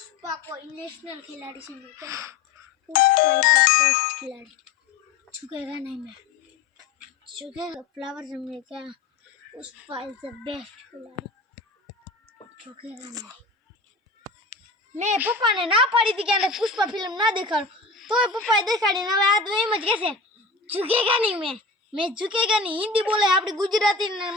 पुष्पा कोई नेशनल खिलाड़ी से मिलता है। पुष्पा इज द बेस्ट खिलाड़ी, झुकेगा नहीं मैं, झुकेगा फ्लावर से मैं क्या। पुष्पा इज द बेस्ट खिलाड़ी, झुकेगा नहीं। मैं पप्पा ने ना पाड़ी थी कि पुष्पा फिल्म ना देखाड़ो, तो पप्पा देखाड़ी ने आ तो एम ज कहे झुकेगा नहीं मैं झुकेगा नहीं। हिंदी बोले આપણે ગુજરાતી ને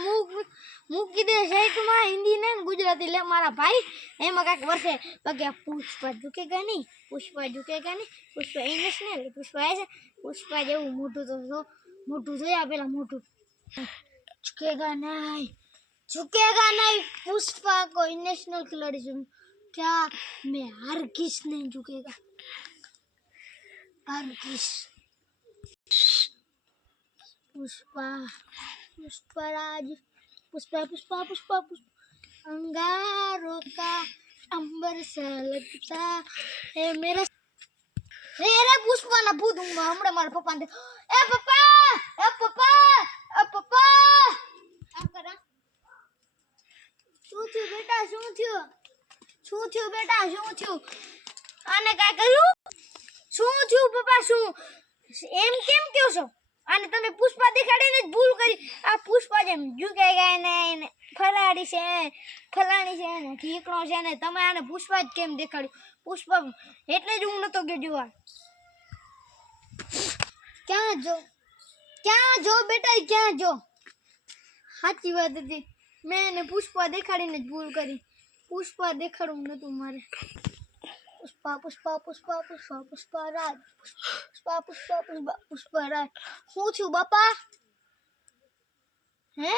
મૂકી દે સાઈડમાં, हिंदी ને ગુજરાતી લે મારા ભાઈ એમાં કાક વર્ષે બાકી પુષ્પા झुकेगा नहीं, पुष्पा झुकेगा नहीं, पुष्पा इंग्लिश ને पुष्पा છે, पुष्पा જેવું મોટું તો મોટું જોયા પેલા મોટું। झुकेगा नहीं पुष्पा कोई नेशनल खिलाड़ी से क्या, मैं हरगिज नहीं झुकेगा, हरगिज। पुष्पराज पुष्पा पुष्पा पुष्पा पुष्पा अंगारों का अंबर सा लगता है मेरा। रे पुष्पा ना पूछूंगा हमरे मारे पप्पा ने ए पप्पा ए पप्पा ए पप्पा आप करा શું થયું બેટા, શું થયું બેટા, શું થયું આને કાઈ કર્યું, શું થયું પપ્પા, શું એમ કેમ કહો છો? અને તમે પુષ્પા દેખાડીને જ ભૂલ કરી। આ પુષ્પા જેમ ઝુકેગા નહીં, ફલાણી છે ને ઠીકણો છે ને, તમે આને પુષ્પા જ કેમ દેખાડ્યું? પુષ્પા એટલે જ હું નતો ગયો જોવા। ક્યાં જો બેટા, ક્યાં જો? સાચી વાત હતી, મેં એને પુષ્પા દેખાડીને જ ભૂલ કરી। પુષ્પા દેખાડવું નતું મારે। पुष्पा पुष्पा पुष्पा पुष्पा पुष्पा राज पुष्पा पुष्पा पुष्पा पुष्पा राज। શું થયું બાપા? હે